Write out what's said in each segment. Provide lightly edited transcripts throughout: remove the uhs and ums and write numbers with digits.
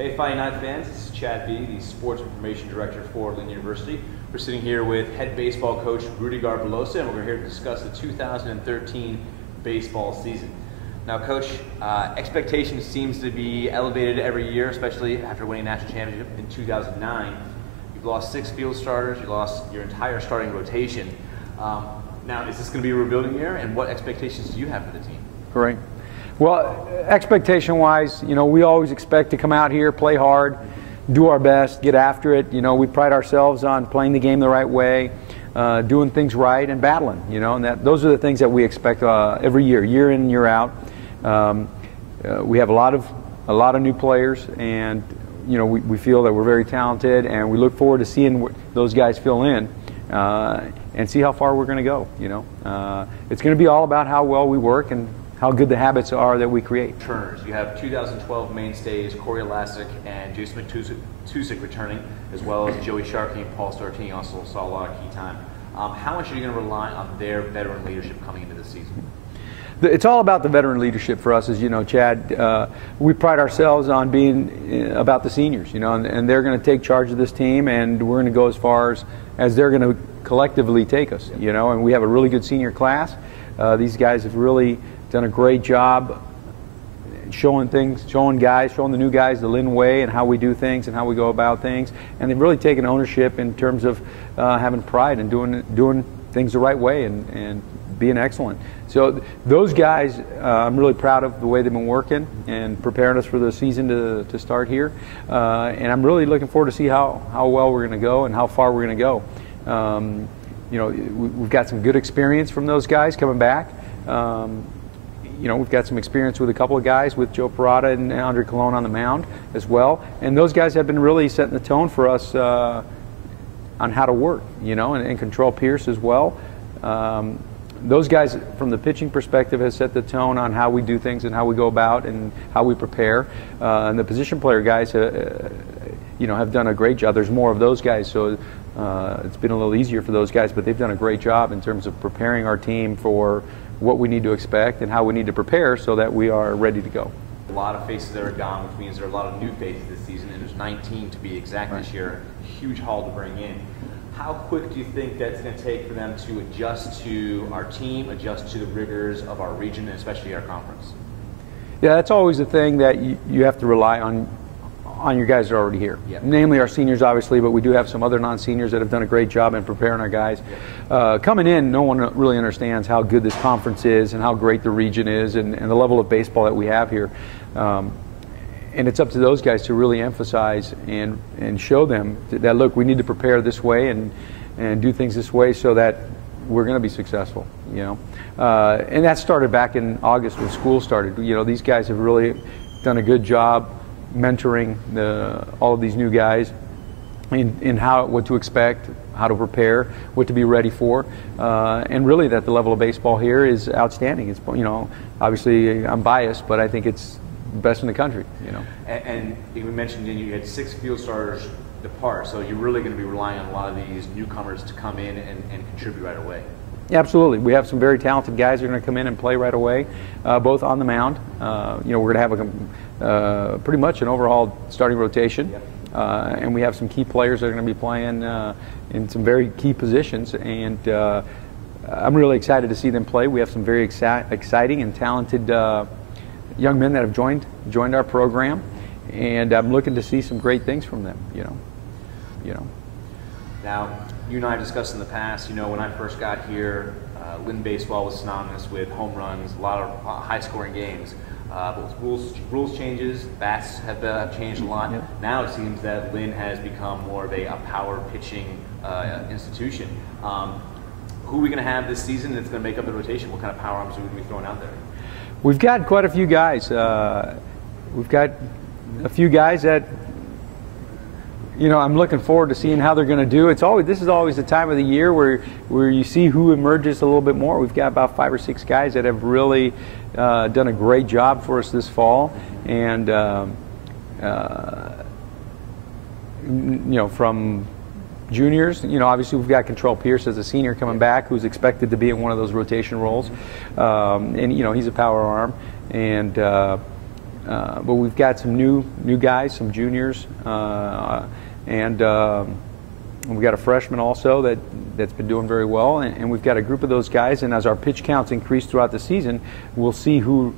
Hey Fighting Night fans, this is Chad Beattie, the Sports Information Director for Lynn University. We're sitting here with head baseball coach Rudy Garbalosa, and we're here to discuss the 2013 baseball season. Now Coach, expectations seems to be elevated every year, especially after winning national championship in 2009. You've lost 6 field starters, you lost your entire starting rotation. Now is this going to be a rebuilding year, and what expectations do you have for the team? Great. Well, expectation-wise, we always expect to come out here, play hard, do our best, get after it. We pride ourselves on playing the game the right way, doing things right, and battling. And those are the things that we expect every year in, year out. We have a lot of new players, and we feel that we're very talented, and we look forward to seeing those guys fill in and see how far we're going to go. It's going to be all about how well we work and how good the habits are that we create. Returners. You have 2012 mainstays Corey Elastic and Jason McTusick returning, as well as Joey Sharkey and Paul Startini also saw a lot of key time. How much are you going to rely on their veteran leadership coming into the season? It's all about the veteran leadership for us, as you know, Chad. We pride ourselves on being about the seniors, and they're going to take charge of this team, and we're going to go as far as they're going to collectively take us, and we have a really good senior class. These guys have really done a great job showing the new guys the Lynn way and how we do things and how we go about things, and they've really taken ownership in terms of having pride and doing things the right way and being excellent. So those guys, I'm really proud of the way they've been working and preparing us for the season to start here, and I'm really looking forward to see how well we're going to go and how far we're going to go. We've got some good experience from those guys coming back. We've got some experience with a couple of guys, with Joe Parada and Andre Colon on the mound as well. And those guys have been really setting the tone for us on how to work, and control Pierce as well. Those guys, from the pitching perspective, has set the tone on how we do things and how we go about and how we prepare. And the position player guys, have done a great job. There's more of those guys, so it's been a little easier for those guys, but they've done a great job in terms of preparing our team for what we need to expect and how we need to prepare so that we are ready to go. A lot of faces that are gone, which means there are a lot of new faces this season, and there's 19 to be exact this year. Huge haul to bring in. How quick do you think that's going to take for them to adjust to our team, adjust to the rigors of our region, and especially our conference? Yeah, that's always the thing that you have to rely on your guys that are already here. Yep. Namely our seniors, obviously, but we do have some other non-seniors that have done a great job in preparing our guys. Yep. Coming in, no one really understands how good this conference is and how great the region is and the level of baseball that we have here. And it's up to those guys to really emphasize and show them that, look, we need to prepare this way and do things this way so that we're going to be successful, And that started back in August when school started. These guys have really done a good job mentoring all of these new guys in what to expect, how to prepare, what to be ready for, and really that the level of baseball here is outstanding. It's obviously I'm biased, but I think it's the best in the country. And you mentioned you had 6 field starters depart, so you're really going to be relying on a lot of these newcomers to come in and contribute right away. Absolutely. We have some very talented guys that are going to come in and play right away, both on the mound. We're going to have pretty much an overhaul starting rotation, yep. And we have some key players that are going to be playing in some very key positions, and I'm really excited to see them play. We have some very exciting and talented young men that have joined our program, and I'm looking to see some great things from them. Now, you and I have discussed in the past, when I first got here, Lynn baseball was synonymous with home runs, a lot of high-scoring games. But with rules changes, bats have changed a lot. Yep. Now it seems that Lynn has become more of a power pitching institution. Who are we going to have this season that's going to make up the rotation? What kind of power arms are we going to be throwing out there? We've got quite a few guys. We've got a few guys that I'm looking forward to seeing how they're going to do. This is always the time of the year where you see who emerges a little bit more. We've got about 5 or 6 guys that have really done a great job for us this fall, and from juniors, obviously we've got Control Pierce as a senior coming back, who's expected to be in one of those rotation roles, and he's a power arm, and but we've got some new guys, some juniors, and we've got a freshman also that's been doing very well, and we've got a group of those guys. And as our pitch counts increase throughout the season, we'll see who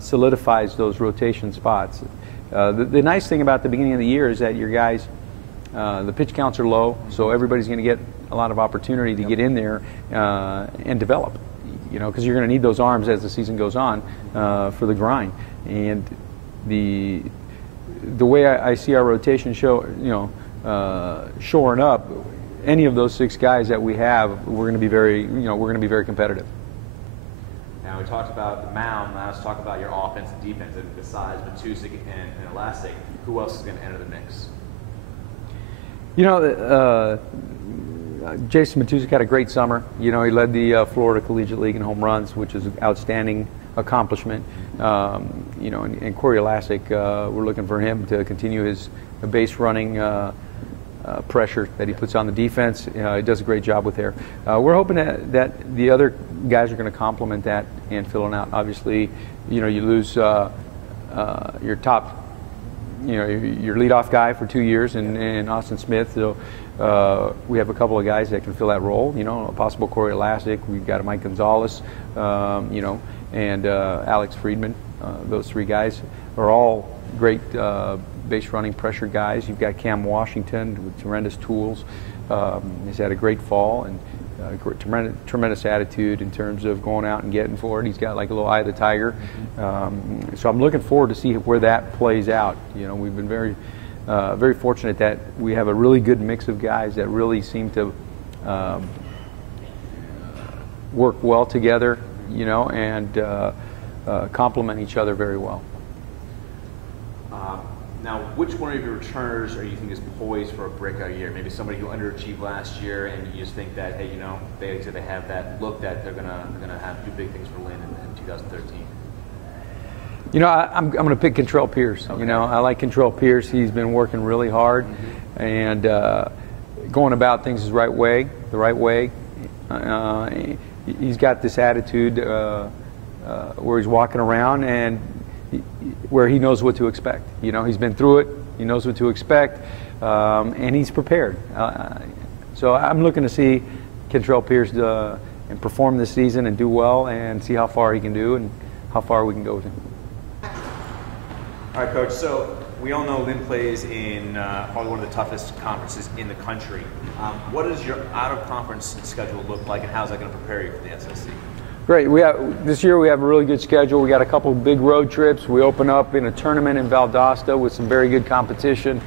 solidifies those rotation spots. The nice thing about the beginning of the year is that your guys, the pitch counts are low, so everybody's going to get a lot of opportunity to get in there and develop. Because you're going to need those arms as the season goes on for the grind. And the way I see our rotation shoring up, any of those 6 guys that we have, we're going to be very competitive. Now we talked about the mound. Now let's talk about your offense and defense. And besides Matusik and Elastic, who else is going to enter the mix? Jason Matusik had a great summer. He led the Florida Collegiate League in home runs, which is an outstanding accomplishment. And Corey Elastic, we're looking for him to continue his base running pressure that he puts on the defense. He does a great job with there. We're hoping that the other guys are going to complement that and filling out. Obviously, you lose your top, your leadoff guy for 2 years in Austin Smith. So we have a couple of guys that can fill that role. A possible Corey Elastic. We've got a Mike Gonzalez, and Alex Friedman. Those 3 guys are all great base running pressure guys. You've got Cam Washington with tremendous tools. He's had a great fall and tremendous attitude in terms of going out and getting for it. He's got like a little eye of the tiger. So I'm looking forward to see where that plays out. We've been very fortunate that we have a really good mix of guys that really seem to work well together, and complement each other very well. Now, which one of your returners are you think is poised for a breakout year? Maybe somebody who underachieved last year, and you just think that, hey, they have that look that they're gonna have do big things for Lynn in 2013. I'm going to pick Kentrell Pierce. Okay. I like Kentrell Pierce. He's been working really hard, and going about things the right way. He's got this attitude where he's walking around and where he knows what to expect. He's been through it. He knows what to expect, and he's prepared. So I'm looking to see Kentrell Pierce and perform this season and do well, and see how far he can do and how far we can go with him. All right, Coach. So we all know Lynn plays in probably one of the toughest conferences in the country. What does your out-of-conference schedule look like, and how's that going to prepare you for the SSC? Great. This year we have a really good schedule. We got a couple big road trips. We open up in a tournament in Valdosta with some very good competition.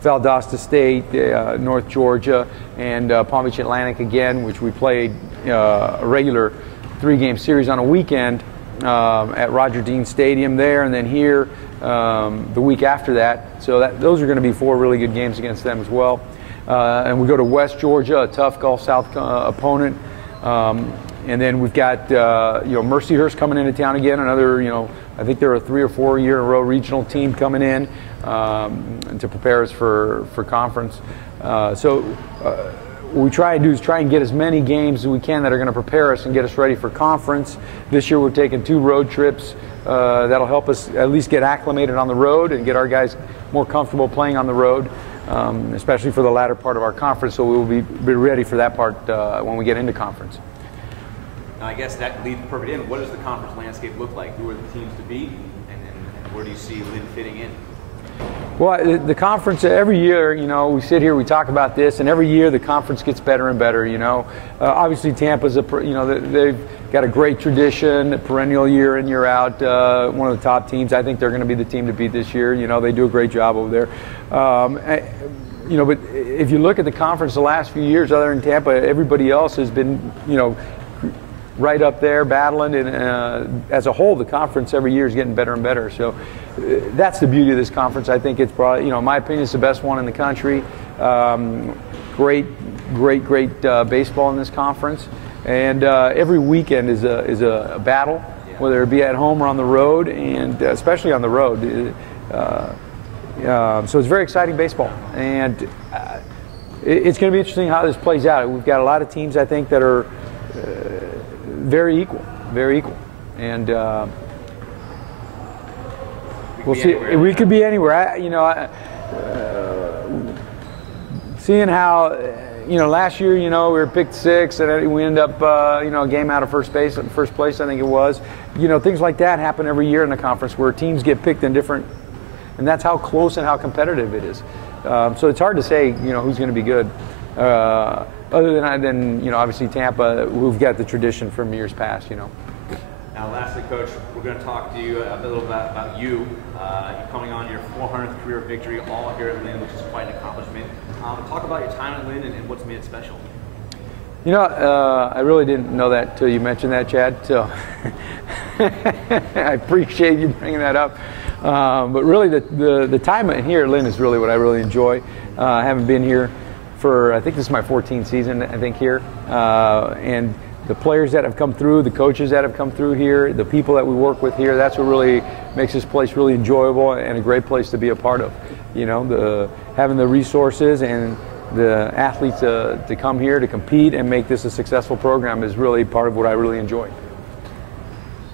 Valdosta State, North Georgia, and Palm Beach Atlantic again, which we played a regular 3-game series on a weekend at Roger Dean Stadium there, and then here the week after that. So those are going to be 4 really good games against them as well. And we go to West Georgia, a tough Gulf South opponent. And then we've got Mercyhurst coming into town again. Another, I think they're a 3 or 4 year in a row regional team coming in to prepare us for conference. So what we try to do is try and get as many games as we can that are going to prepare us and get us ready for conference. This year we're taking 2 road trips. That'll help us at least get acclimated on the road and get our guys more comfortable playing on the road, especially for the latter part of our conference. So we will be ready for that part when we get into conference. Now, I guess that leads perfect in. What does the conference landscape look like? Who are the teams to beat, and where do you see Lynn fitting in? Well, the conference, every year, we sit here, we talk about this, and every year the conference gets better and better, Obviously, Tampa's, they've got a great tradition, perennial year in, year out, one of the top teams. I think they're going to be the team to beat this year. They do a great job over there. But if you look at the conference the last few years, other than Tampa, everybody else has been, right up there battling, and as a whole the conference every year is getting better and better. So that's the beauty of this conference. I think it's probably, in my opinion, it's the best one in the country. Great baseball in this conference, and every weekend is a battle, whether it be at home or on the road, and especially on the road. So it's very exciting baseball, and it's going to be interesting how this plays out. We've got a lot of teams, I think, that are very equal, and We'll see. We could be anywhere. Seeing how, last year, we were picked 6, and we end up, a game out of first place, I think it was. Things like that happen every year in the conference where teams get picked in different, and that's how close and how competitive it is. So it's hard to say, who's going to be good. Other than obviously Tampa, who've got the tradition from years past, Now, lastly, Coach, we're going to talk to you a little bit about you. You're coming on your 400th career victory, all here at Lynn, which is quite an accomplishment. Talk about your time at Lynn and what's made it special. I really didn't know that till you mentioned that, Chad. So I appreciate you bringing that up. But really, the time here at Lynn is really what I really enjoy. I haven't been here for, I think this is my 14th season, I think, here. And the players that have come through, the coaches that have come through here, the people that we work with here, that's what really makes this place really enjoyable and a great place to be a part of. Having the resources and the athletes to come here to compete and make this a successful program is really part of what I really enjoy.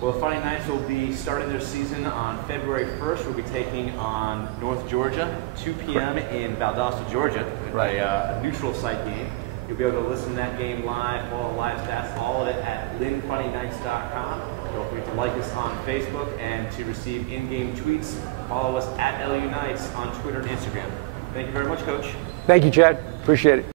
Well, the Fighting Knights will be starting their season on February 1st. We'll be taking on North Georgia, 2 p.m. in Valdosta, Georgia, a neutral site game. You'll be able to listen to that game live, follow live stats, all of it at lynnfightingknights.com. Don't forget to like us on Facebook and to receive in-game tweets, follow us at LU Knights on Twitter and Instagram. Thank you very much, Coach. Thank you, Chad. Appreciate it.